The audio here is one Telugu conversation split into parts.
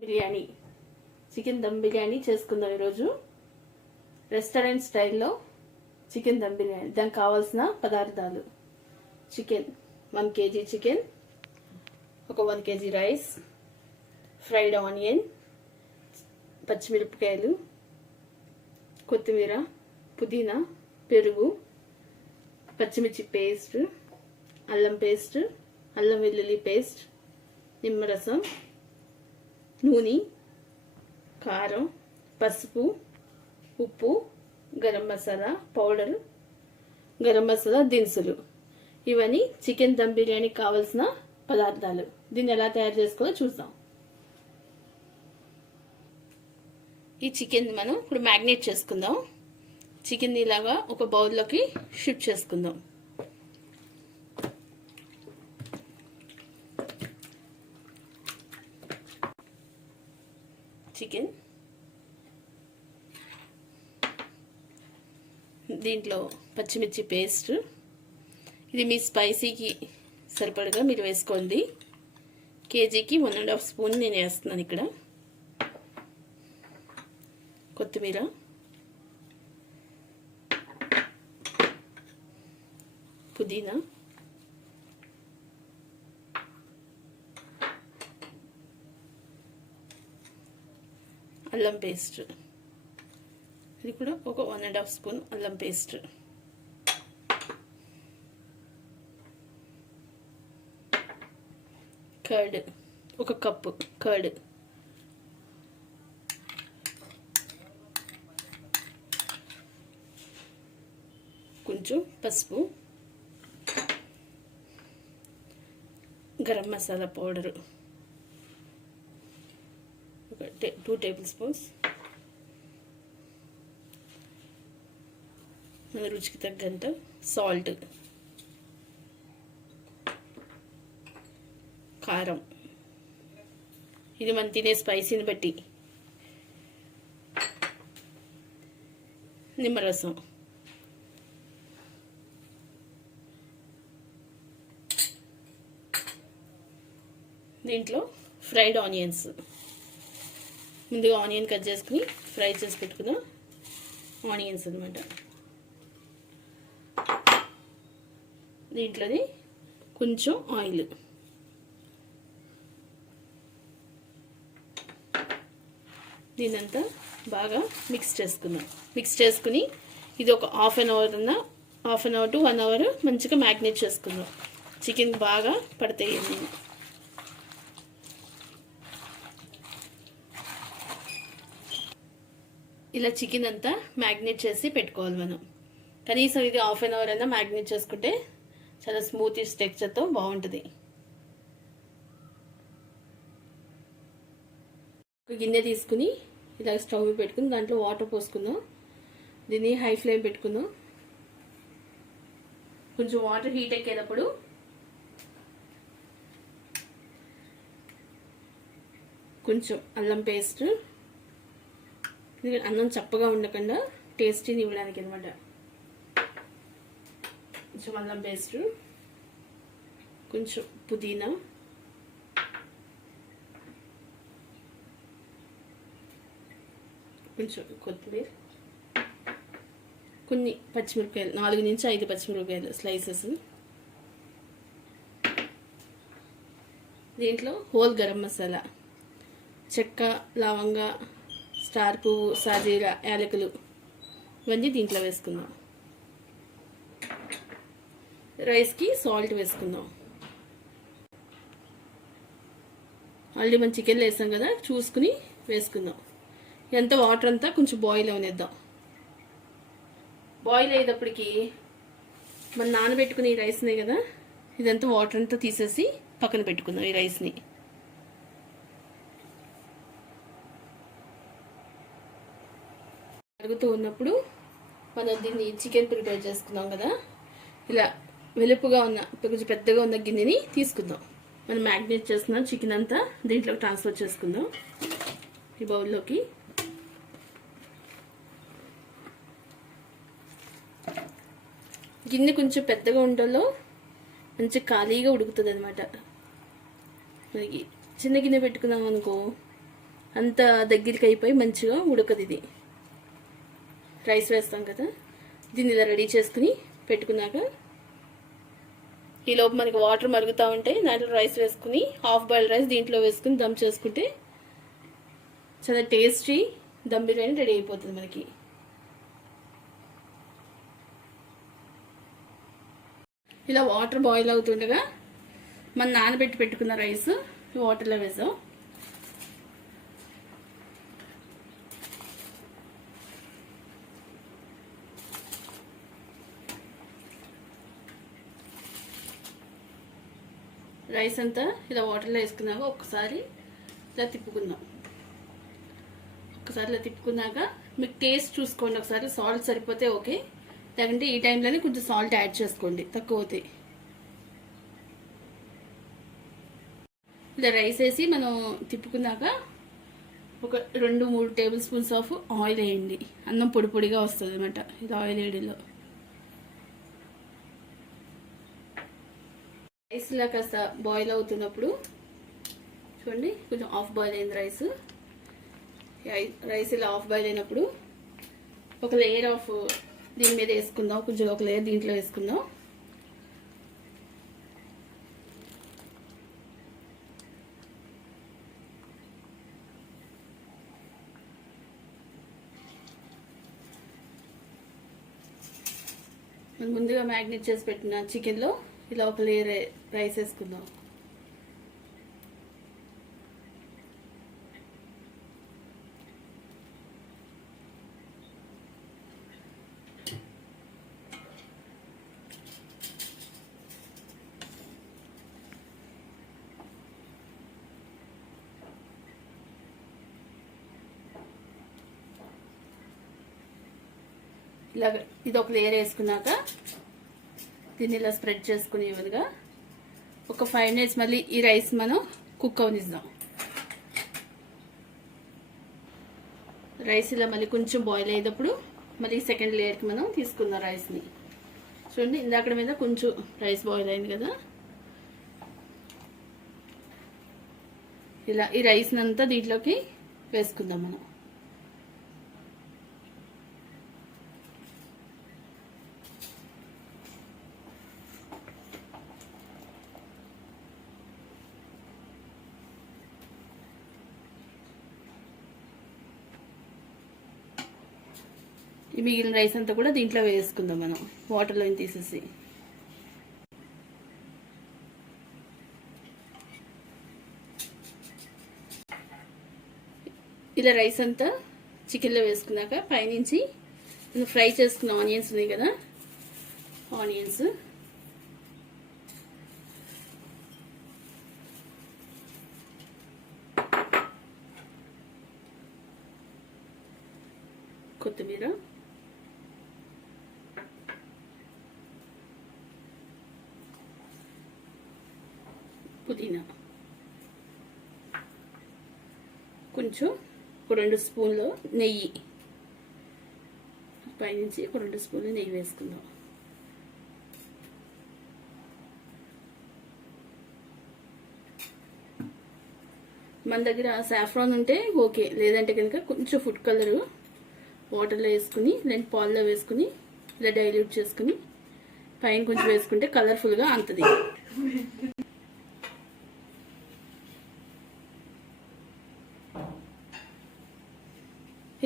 బిర్యానీ చికెన్ దమ్ బిర్యానీ చేసుకుందాం ఈరోజు. రెస్టారెంట్ స్టైల్లో చికెన్ దమ్ బిర్యానీ. దానికి కావాల్సిన పదార్థాలు: చికెన్ 1 kg చికెన్, ఒక 1 kg రైస్, ఫ్రైడ్ ఆనియన్, పచ్చిమిరపకాయలు, కొత్తిమీర, పుదీనా, పెరుగు, పచ్చిమిర్చి పేస్ట్, అల్లం పేస్ట్, అల్లం వెల్లుల్లి పేస్ట్, నిమ్మరసం, నూనె, కారం, పసుపు, ఉప్పు, గరం మసాలా పౌడర్, గరం మసాలా దినుసులు. ఇవన్నీ చికెన్ దమ్ బిర్యానీకి కావాల్సిన పదార్థాలు. దీన్ని ఎలా తయారు చేసుకోవాలో చూద్దాం. ఈ చికెన్ మనం ఇప్పుడు మ్యాగ్నేట్ చేసుకుందాం. చికెన్ ఇలాగా ఒక బౌల్లోకి షిఫ్ట్ చేసుకుందాం. చికెన్ దీంట్లో పచ్చిమిర్చి పేస్ట్, ఇది మీ స్పైసీకి సరిపడగా మీరు వేసుకోండి. కేజీకి 1.5 స్పూన్ నేను వేస్తున్నాను ఇక్కడ. కొత్తిమీర, పుదీనా, అల్లం పేస్ట్, ఇది కూడా ఒక 1.5 స్పూన్ అల్లం పేస్ట్, కర్డ్ ఒక కప్పు కర్డ్, కొంచెం పసుపు, garam masala powder 2 table spoons, మన రుచికి తగ్గంత సాల్ట్, కారం, ఇది మనం తినే స్పైసీని బట్టి, నిమ్మరసం, దీంట్లో ఫ్రైడ్ ఆనియన్స్. ముందుగా ఆనియన్ కట్ చేసుకుని ఫ్రై చేసి పెట్టుకుందాం. ఆనియన్స్ అనమాట. దీంట్లోని కొంచెం ఆయిల్, దీనంతా బాగా మిక్స్ చేసుకుందాం. మిక్స్ చేసుకుని ఇది ఒక half an hour to 1 hour మంచిగా మ్యాగ్నేట్ చేసుకుందాం. చికెన్ బాగా పడతాయి. ఇలా చికెన్ అంతా మ్యాగ్నేట్ చేసి పెట్టుకోవాలి మనం. కనీసం ఇది హాఫ్ అన్ అవర్ అయినా మ్యాగ్నేట్ చేసుకుంటే చాలా స్మూత్ టెక్స్చర్తో బాగుంటుంది. ఒక గిన్నె తీసుకుని ఇలా స్టవ్ పెట్టుకుని దాంట్లో వాటర్ పోసుకుందాం. దీన్ని హై ఫ్లేమ్ పెట్టుకుందాం. కొంచెం వాటర్ హీట్ ఎక్కేటప్పుడు కొంచెం అల్లం పేస్ట్, అన్నం చప్పగా ఉండకుండా టేస్టీని ఇవ్వడానికి అనమాట. కొంచెం అల్లం పేస్ట్, కొంచెం పుదీనా, కొంచెం కొత్తిమీర, కొన్ని పచ్చిమిరపకాయలు 4 నుంచి 5 పచ్చిమిరపకాయలు స్లైసెస్. దీంట్లో హోల్ గరం మసాలా, చెక్క, లవంగ, స్టార్ పువ్వు, సాజీరా, యాలకులు ఇవన్నీ దీంట్లో వేసుకుందాం. రైస్కి సాల్ట్ వేసుకుందాం. ఆల్రెడీ మనం చికెన్లో వేసాం కదా, చూసుకుని వేసుకుందాం. ఎంత వాటర్ అంతా కొంచెం బాయిల్ అవనిద్దాం. బాయిల్ అయ్యేటప్పటికి మనం నానబెట్టుకుని ఈ రైస్నే కదా, ఇదంతా వాటర్ అంతా తీసేసి పక్కన పెట్టుకుందాం. ఈ రైస్ని కరుగుతూ ఉన్నప్పుడు మనం దీన్ని చికెన్ ప్రిపేర్ చేసుకుందాం కదా, ఇలా వెలుపుగా ఉన్న కొంచెం పెద్దగా ఉన్న గిన్నెని తీసుకుందాం. మనం మ్యాగ్నేట్ చేస్తున్న చికెన్ అంతా దీంట్లోకి ట్రాన్స్ఫర్ చేసుకుందాం. ఈ బౌల్లోకి గిన్నె కొంచెం పెద్దగా ఉండలో మంచి ఖాళీగా ఉడుకుతుంది అనమాట. మనకి చిన్న గిన్నె పెట్టుకున్నాం అనుకో అంత దగ్గరికి అయిపోయి మంచిగా ఉడకదు ఇది. రైస్ వేస్తాం కదా, దీన్ని ఇలా రెడీ చేసుకుని పెట్టుకున్నాక ఈ లోపు మనకి వాటర్ మరుగుతూ ఉంటాయి. దాంట్లో రైస్ వేసుకుని హాఫ్ బాయిల్ రైస్ దీంట్లో వేసుకుని దమ్ చేసుకుంటే చాలా టేస్టీ దమ్ బిర్యానీ రెడీ అయిపోతుంది మనకి. ఇలా వాటర్ బాయిల్ అవుతుండగా మనం నానబెట్టి పెట్టుకున్న రైస్ ఈ వాటర్లో వేసాం. రైస్ అంతా ఇలా వాటర్లో వేసుకున్నాక ఒక్కసారి ఇలా తిప్పుకుందాం. ఒకసారి ఇలా తిప్పుకున్నాక మీకు టేస్ట్ చూసుకోండి, ఒకసారి సాల్ట్ సరిపోతే ఓకే, లేకుంటే ఈ టైంలోనే కొంచెం సాల్ట్ యాడ్ చేసుకోండి తక్కువ అవుతాయి. ఇలా రైస్ వేసి మనం తిప్పుకున్నాక ఒక 2-3 టేబుల్ స్పూన్స్ ఆఫ్ ఆయిల్ వేయండి. అన్నం పొడి పొడిగా వస్తుంది అన్నమాట ఇలా ఆయిల్ వేయడంలో. రైస్ ఇలా కాస్త బాయిల్ అవుతున్నప్పుడు చూడండి కొంచెం హాఫ్ బాయిల్ అయింది రైస్. రైస్ ఇలా హాఫ్ బాయిల్ అయినప్పుడు ఒక లేయర్ ఆఫ్ దీని మీద వేసుకుందాం, కొంచెం ఒక లేయర్ దీంట్లో వేసుకుందాం. మనం ముందుగా మ్యాగ్నేట్ చేసి పెట్టిన చికెన్లో ఇలా ఒక లేయర్ రైస్ వేసుకుందాం. ఇలాగ ఇది ఒక లేయర్ వేసుకున్నాక దీన్ని ఇలా స్ప్రెడ్ చేసుకుని ఈవెన్గా ఒక 5 minutes మళ్ళీ ఈ రైస్ మనం కుక్ అవనిద్దాం. రైస్ ఇలా మళ్ళీ కొంచెం బాయిల్ అయ్యేటప్పుడు మళ్ళీ సెకండ్ లేయర్కి మనం తీసుకుందాం రైస్ని. చూడండి ఇందాక మీద కొంచెం రైస్ బాయిల్ అయింది కదా, ఇలా ఈ రైస్ని అంతా దీంట్లోకి వేసుకుందాం మనం. ఈ మిగిలిన రైస్ అంతా కూడా దీంట్లో వేసుకుందాం మనం వాటర్లో తీసేసి. ఇలా రైస్ అంతా చికెన్లో వేసుకున్నాక పైనుంచి ఫ్రై చేసుకున్న ఆనియన్స్ ఉన్నాయి కదా, ఆనియన్స్ కొత్తిమీర పుదీనా కొంచెం ఒక 2 స్పూన్లు నెయ్యి, పైనుంచి ఒక 2 స్పూన్లు నెయ్యి వేసుకుందాం. మన దగ్గర సాఫ్రాన్ ఉంటే ఓకే, లేదంటే కనుక కొంచెం ఫుడ్ కలరు వాటర్లో వేసుకుని లేదంటే పాల్లో వేసుకుని ఇలా డైల్యూట్ చేసుకుని పైన కొంచెం వేసుకుంటే కలర్ఫుల్గా అంతది.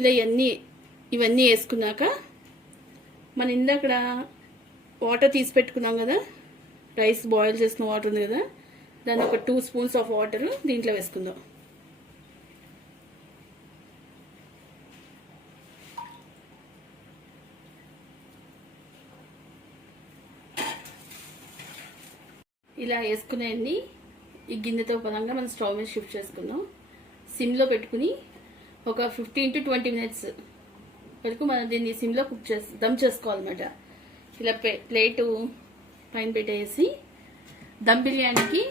ఇలా ఇవన్నీ వేసుకున్నాక మన ఇందాకడ వాటర్ తీసి పెట్టుకున్నాం కదా, రైస్ బాయిల్ చేసిన వాటర్ ఉంది కదా, దాన్ని ఒక 2 స్పూన్స్ ఆఫ్ వాటర్ దీంట్లో వేసుకుందాం. ఇలా వేసుకునేయండి. ఈ గిన్నెతో పదంగా మనం స్టవ్ మీద షిఫ్ట్ చేసుకుందాం. సిమ్లో పెట్టుకుని ఒక 15 to 20 minutes వరకు మనం దీన్ని సిమ్లో దమ్ చేసుకోవాలన్నమాట. ఇలా ప్లేటు పైన పెట్టేసి దమ్ బిర్యానీకి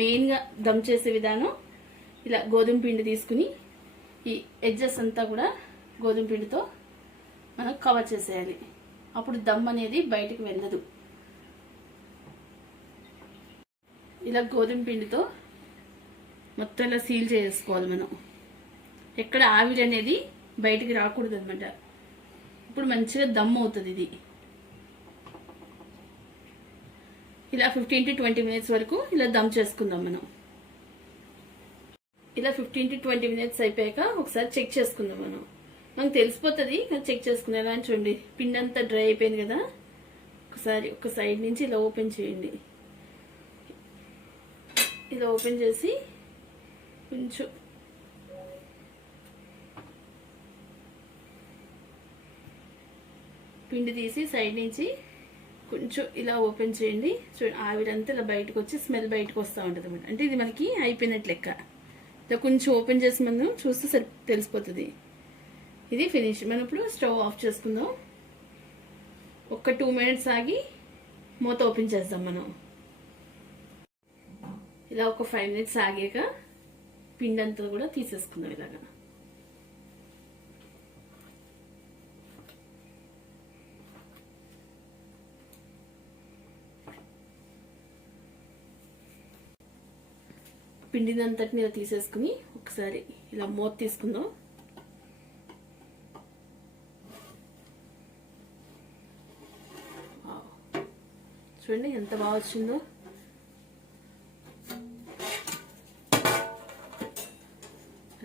మెయిన్గా దమ్ చేసే విధానం ఇలా గోధుమ పిండి తీసుకుని ఈ ఎడ్జెస్ అంతా కూడా గోధుమ పిండితో మనం కవర్ చేసేయాలి. అప్పుడు దమ్ అనేది బయటికి వెళ్ళదు. ఇలా గోధుమ పిండితో మొత్తం ఇలా సీల్ చేసుకోవాలి మనం. ఎక్కడ ఆవిరి అనేది బయటికి రాకూడదు అనమాట. ఇప్పుడు మంచిగా దమ్ అవుతుంది ఇది. ఇలా 15 to 20 minutes వరకు ఇలా దమ్ చేసుకుందాం మనం. ఇలా 15 to 20 minutes అయిపోయాక ఒకసారి చెక్ చేసుకుందాం మనం. మనకు తెలిసిపోతుంది చెక్ చేసుకునే. ఎలా చూడండి, పిండి అంతా డ్రై అయిపోయింది కదా. ఒకసారి ఒక సైడ్ నుంచి ఇలా ఓపెన్ చేయండి. ఇలా ఓపెన్ చేసి కొంచెం పిండి తీసి సైడ్ నుంచి కొంచెం ఇలా ఓపెన్ చేయండి. చూడండి, ఆవిరంతా ఇలా బయటకు వచ్చి స్మెల్ బయటకు వస్తూ ఉంటుంది అనమాట. అంటే ఇది మనకి అయిపోయినట్లు లెక్క. ఇలా కొంచెం ఓపెన్ చేసి మనం చూస్తే తెలిసిపోతుంది. ఇది ఫినిష్. మనం ఇప్పుడు స్టవ్ ఆఫ్ చేసుకుందాం. ఒక 2 minutes ఆగి మూత ఓపెన్ చేద్దాం మనం. ఇలా ఒక 5 minutes ఆగాక పిండి అంతా కూడా తీసేసుకుందాం ఇలాగా. పిండినంతటిని ఇలా తీసేసుకుని ఒకసారి ఇలా మూత తీసుకుందాం. చూడండి ఎంత బాగా వచ్చిందో.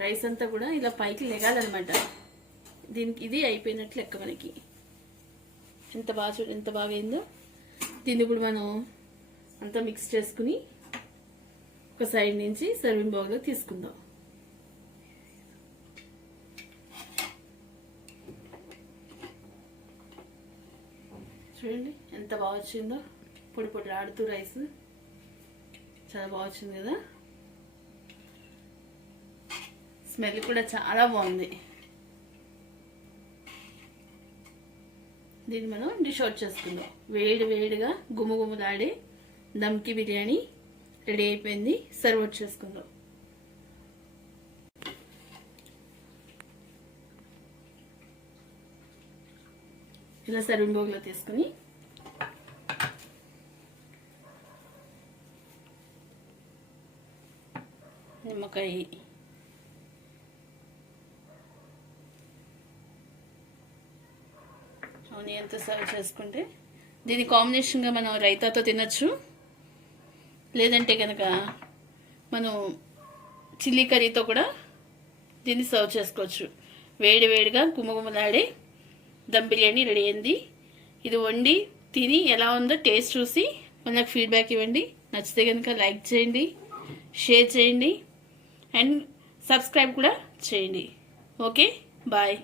రైస్ అంతా కూడా ఇలా పైకి లెగాలన్నమాట. దీనికి ఇది అయిపోయినట్లు లెక్క మనకి. ఎంత బాగా చూడండి, ఎంత బాగా అయిందో. దీన్ని ఇప్పుడు మనం అంతా మిక్స్ చేసుకుని ఒక సైడ్ నుంచి సర్వింగ్ బౌల్లో తీసుకుందాం. చూడండి ఎంత బాగా వచ్చిందో. పొడి పొడి ఆడుతూ రైస్ చాలా బాగా వచ్చింది కదా. స్మెల్ కూడా చాలా బాగుంది. దీన్ని మనం డిష్ అవుట్ చేసుకుందాం. వేడి వేడిగా గుమగుమలాడే దమ్కి బిర్యానీ రెడీ అయిపోయింది. సర్వ్ అవుట్ చేసుకుందాం. ఇలా సర్వింగ్ బౌల్లో తీసుకుని నిమ్మకాయ, ఆనియన్తో సర్వ్ చేసుకుంటే దీని కాంబినేషన్గా మనం రైతాతో తినచ్చు. లేదంటే కనుక మనం చిల్లీ కర్రీతో కూడా దీన్ని సర్వ్ చేసుకోవచ్చు. వేడి వేడిగా గుమగుమలాడే దమ్ బిర్యానీ రెడీ అయింది. ఇది వండి తిని ఎలా ఉందో టేస్ట్ చూసి మనకు ఫీడ్బ్యాక్ ఇవ్వండి. నచ్చితే కనుక లైక్ చేయండి, షేర్ చేయండి అండ్ సబ్స్క్రైబ్ కూడా చేయండి. Okay, bye.